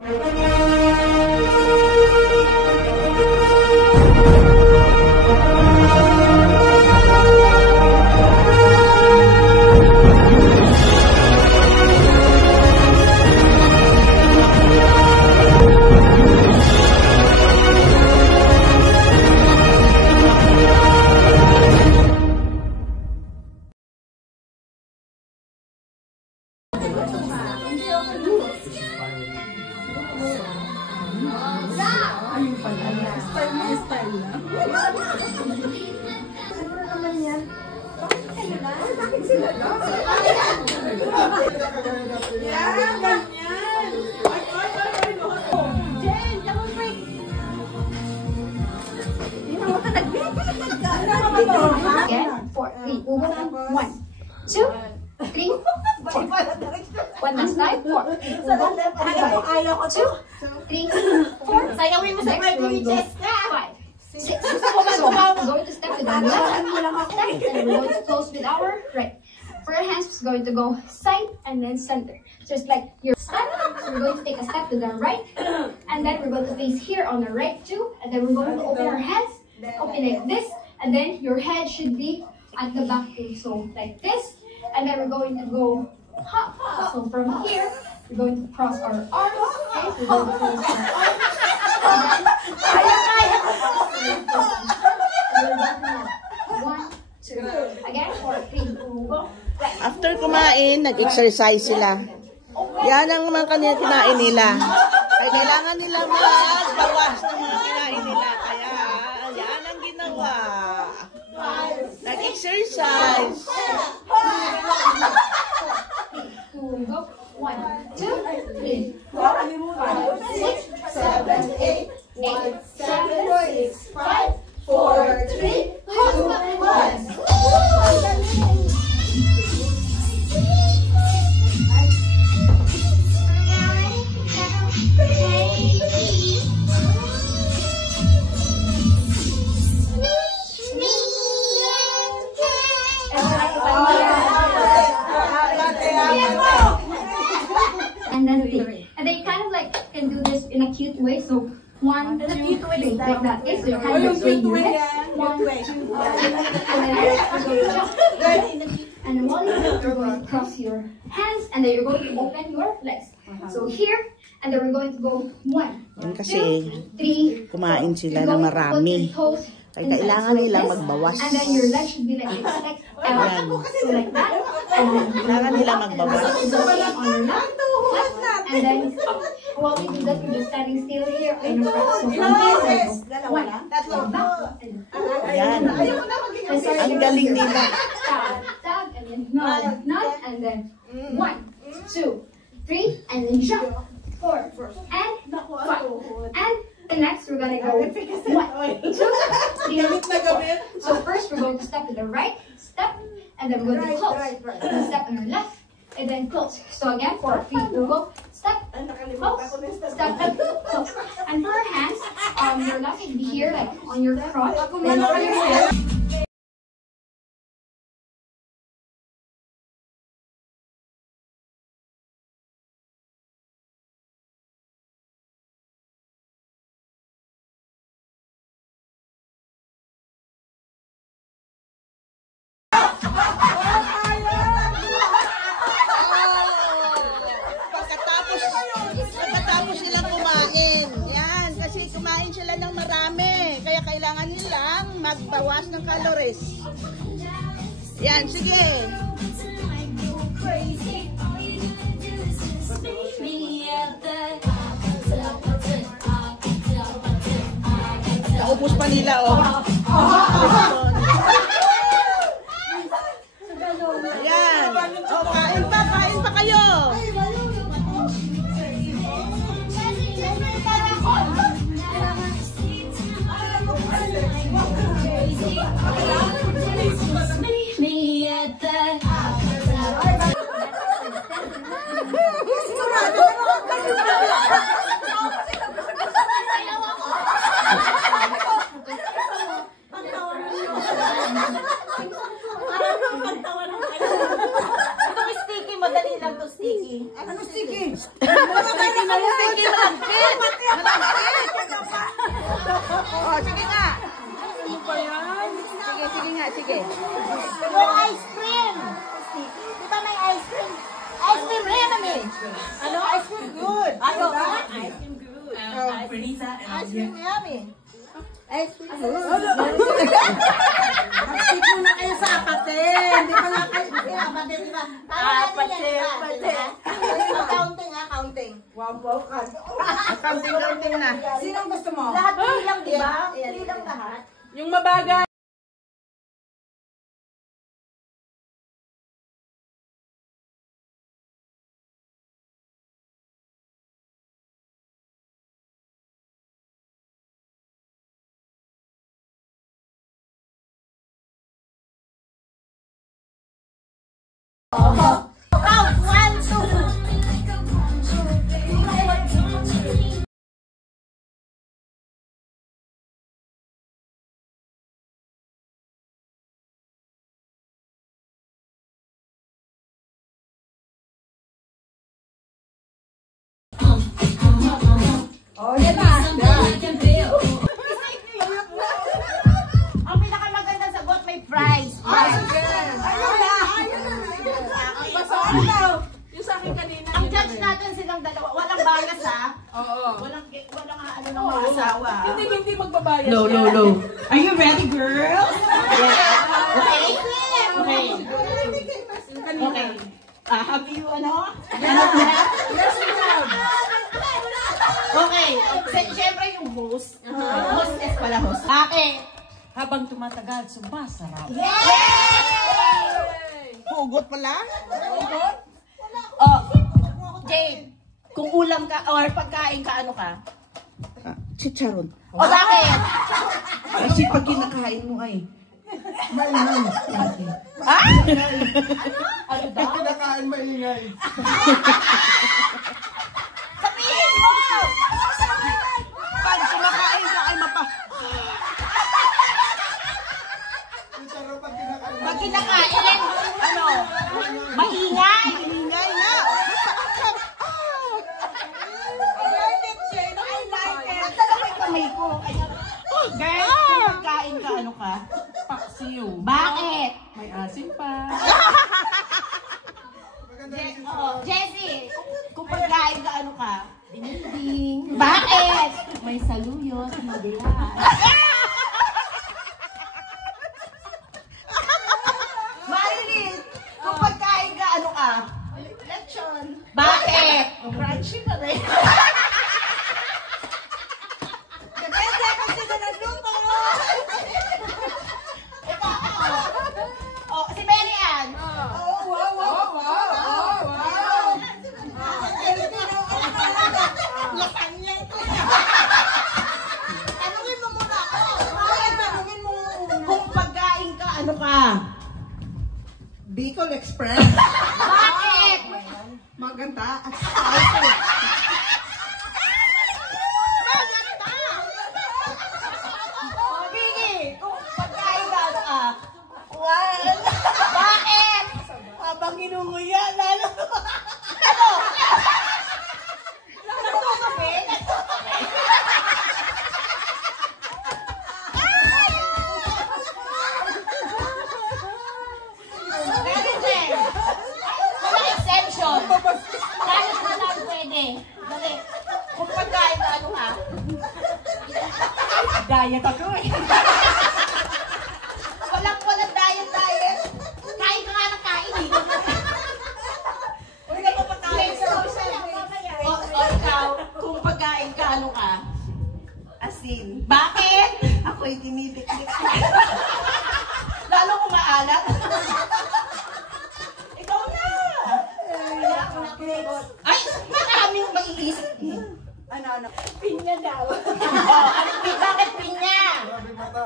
Again, 4, 3, 1, 2, 3, 4. One last time, 4, 2, 3, 4. Sayawin mo sa birthday ni Jessica. 5, 6. So, we're going to step with our left and we're going to close with our right. For your hands, we're going to go side and then center. So it's like your step. So we're going to take a step to the right, and then we're going to face here on the right too, and then we're going to open our hands, open like this, and then your head should be at the back too. So like this, and then we're going to go hop. So from here, we're going to cross our arms. Okay, so we're going to cross our arms. One, two. Again, 4, 3, 2, go. After kumain, nag-exercise sila. Yan ang mga kanina kinain nila. Ay kailangan nila magbawas ng mga kinain nila. Kaya, yan ang ginawa. Nag-exercise. 2, go. 1, 2, 3, 4, 5, 6, 7, 8, 8, 7, 6, 5, 4, 3, 2, 1. And then you kind of like can do this in a cute way. So 1, 2, 3, like that. Okay, so you're kind of swing your hips. 1, 2, 3, and then one, you're going to cross your hands, and then you're going to open your legs. So here, and then we're going to go 1, 2, 3. Kumain sila ng marami. Kaya kailangan nilang magbawas. And then your legs should be like this. So like that. Kailangan nilang magbawas. And then while we do that, we're just standing still here in the front. So from here, 1, Ayan. Ang galing nila. Tag, and then nod, and then 1, 2, 3, and then jump. 4, and 5, and next we're gonna go 1, 2, 3, 4. So first we're going to step to the right, step, and then we're going to close. And step on our left, and then close. So again, 4, 3, 2, go. Step, close, step, close. And for our hands, your left should be here, like on your crotch. Then for your hands. Pagkatapos nilang kumain. Yan, kasi kumain sila ng marami. Kaya kailangan nilang magbawas ng calories. Yan, sige. Naubos pa nila, oh. Yan. Oh, kain pa kayo. Malagkit! Malagkit! Oh, sige nga. Ano ba yan? Sige nga, sige. Yung ice cream. Di ba may ice cream? Ice cream remedy. Ano? Ice cream good. Ano ba? Ice cream good. Ice cream yummy. Ice cream good. Mag-stick mo na kayo sa apatin. Hindi pa nga kayo. Apatin, di ba? Apatin. Counting ha, counting. Wow, ka. Counting na. Sinong gusto mo? Lahat bilang, di ba? Bilang lahat. Yung mabagal. Count, 1, 2. Oh, yan na. Ang pinakamaganda sagot may prize. Ayun na. Basahin daw. Yung sa akin kanina. Ang judge natin silang dalawa. Walang bias ha. Oo. Walang ano ng mga asawa. Hindi magbabayad. No. Are you ready, girls? Okay. Okay. Okay. Have you, ano? Yes, we have. Okay. Siyempre yung host. Hostess pala host. Bakit? Habang tumatagal, sumasarap. Hugot pala? Oh, Jane, kung ulam ka or pagkain ka, ano ka? Chicharon. O bakit? Kasi pag kinakain mo ay maingay. Ha? Ano daw? Kinakain maingay. Sabihin mo! Pag kumakain ka ay Pero pag kinakain Pag kinakain, ano? Maingay! maingay na. Ang kamay ko. Girl, kung pagkain ka, ano ka? Paksiw. Bakit? May asim pa. Jessie, kung pagkain ka, ano ka? Ding. Bakit? May saluyot, madilas. Marilyn, kung pagkain ka, ano ka? Lechon. Bakit? Crunchy ka rin. Depende kasi na nagluto. Oh, si Mary Ann. Lasagna ito. Tanungin mo muna ako. Tanungin mo muna. Kung pagkain ka, ano ka? Bicol Express. Bakit? Maganda at Biggie, kung pagkain ka, ano ka? Well, bakit? Habang inunguya, lalo. Ano? Natutupi? Ganun. Walang exemption. Kahit na lang pwede. Dali. Kung pagkain ka, ano ka? Diet ako eh. Walang diet. Kain ka nga ng kain eh. Hindi ka pa pagkain. O ikaw, kung pagkain ka, ano ka? asin. Bakit? Ako'y dinidikdik. Lalo kumaalat. Ikaw na. Ay, maraming maiisip. Ano? Pinya daw. Oh, bakit pinya? Maraming mata.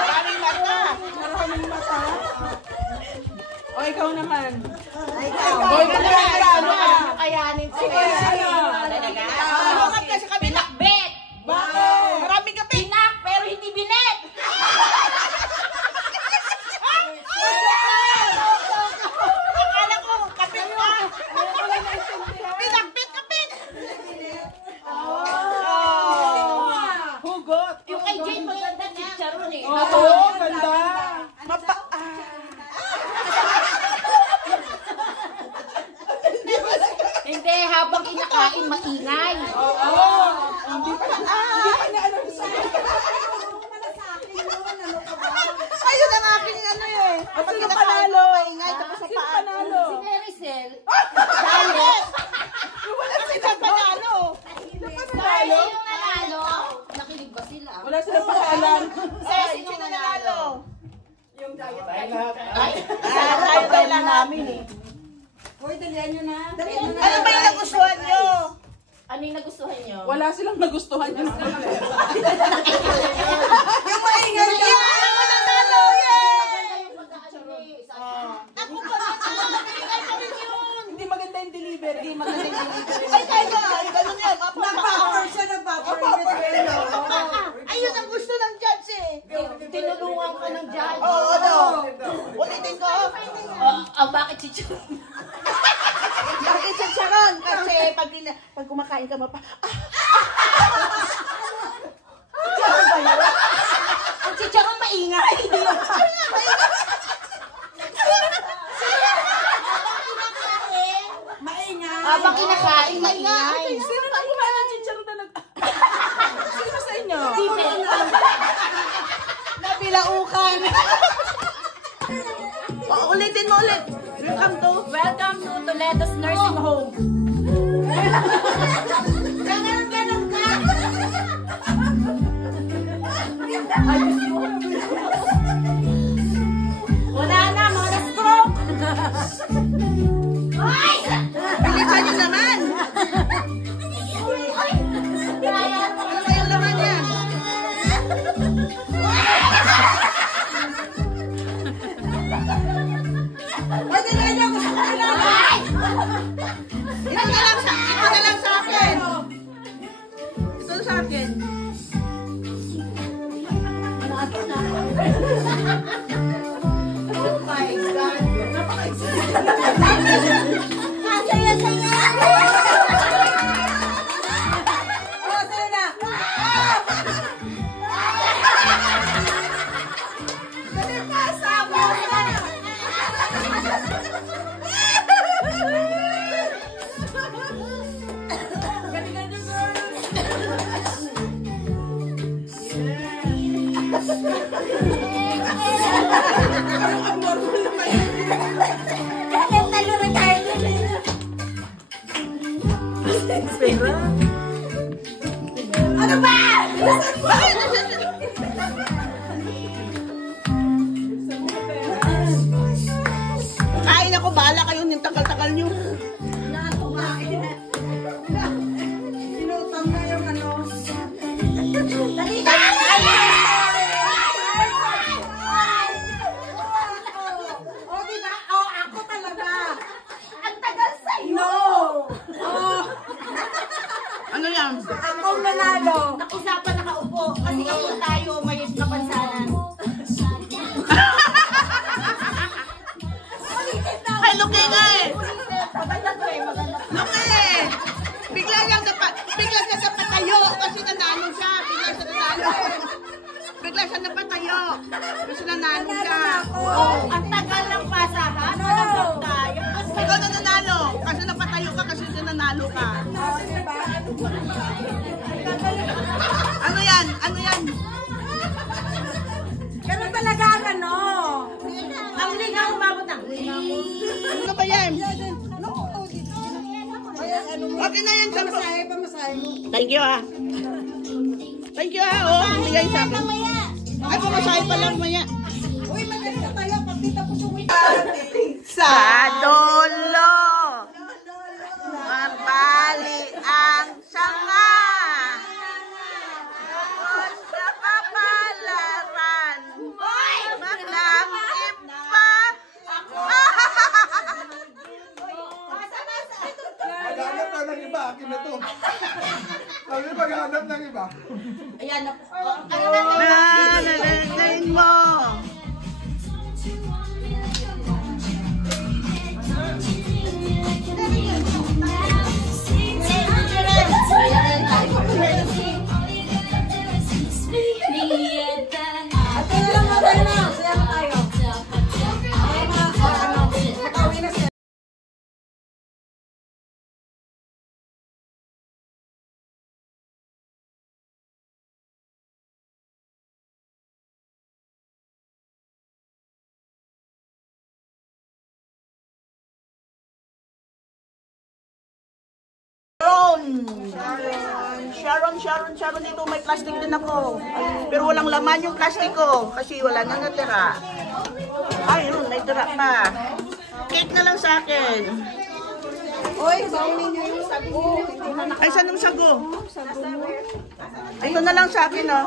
Maraming mata. Maraming mata. O, ikaw naman. Ikaw. Boy, pagkain ka, ano ka? Kayanin. Sige. Ano? Talaga? Ano ka kasi kami na? Pinakbet. Bakit? Marami ka Pinak, pero hindi binet. Akala ko, kapit ka. Pinakpit, kapit. kay Jane maganda chicharon eh. Oo, ganda. Hindi, habang kinakain, maingay. Oo. Hindi pa na ano Ayun ang aking ano eh. Kapag Sino kinakain panalo? ko, maingay. Tapos sa Sino paa. panalo? Si Maricel. Wala sila panalo. Dahil yung nanalo, nakinig ba sila? Wala silang pangalan. Sino nanalo? Tayo lahat. Tayo tayo lang namin eh. Ano ba yung nagustuhan nyo? Ano yung nagustuhan nyo? Wala silang nagustuhan yun. Yung maingay ka! Ako nanalo! Yay! Ako pa naman, pa rin yun. Hindi maganda yung delivery. Hindi Ay, tayo ka! Ganun yan. Ayun ang gusto ng judge eh. Tinulungan ka ng judge. Oo, ano? Ulitin ko. Bakit si Chu? Bakit siya Sharon? Kasi pag kumakain ka mapa... Ang si Charon maingay. Habang kinakain, maingay. Sino na kumain ng chicharon na Sino sa inyo? Nabilaukan. Ulitin mo ulit. Welcome to Toledo's Nursing Home. Ganon ka. Wala na, mga stroke. Ay! Bilisan nyo naman. Ano kayong laman yan? Ito na lang sa akin. Ito sa akin. Oh my God. Ano ba? Kain ako, bahala kayo yung takal-takal nyo. Ano yan? Akong nanalo. Nakusapan nakaupo. Kasi ako tayo may kapansanan. Ay, luki nga eh! Maganda to eh. Maganda to. Luki eh! Bigla siya napatayo kasi nanalo siya. Bigla siya napatayo kasi nanalo siya. Ang tagal ng pasahan. Ano lang tayo? Ikaw na nanalo kasi napatayo ka kasi nanalo ka. Ano yan? Ano yan? Ganun talaga ano? Ang lingaw umabot ang lingaw. Ano ba yan? Okay na yan. Thank you ah. Thank you ah. Oh, bigay sa akin. Ay, pumasahe pa lang maya. Uy, maganda tayo. Pagkita po sumita. Sa dulo. Mabali ang sanga. Tapos sa kapalaran. Maglang ipa. Maghanap ka ng iba. Akin na to. Sabi maghanap ng iba. Ayan na po. Nananayin mo. Sharon, dito may plastic din ako. Pero walang laman yung plastic ko kasi wala na natira. Ay, yun, may tira pa. Cake na lang sa akin. Oy, bawin niyo yung sago. Ay, saan yung sago? Ito na lang sa akin, oh.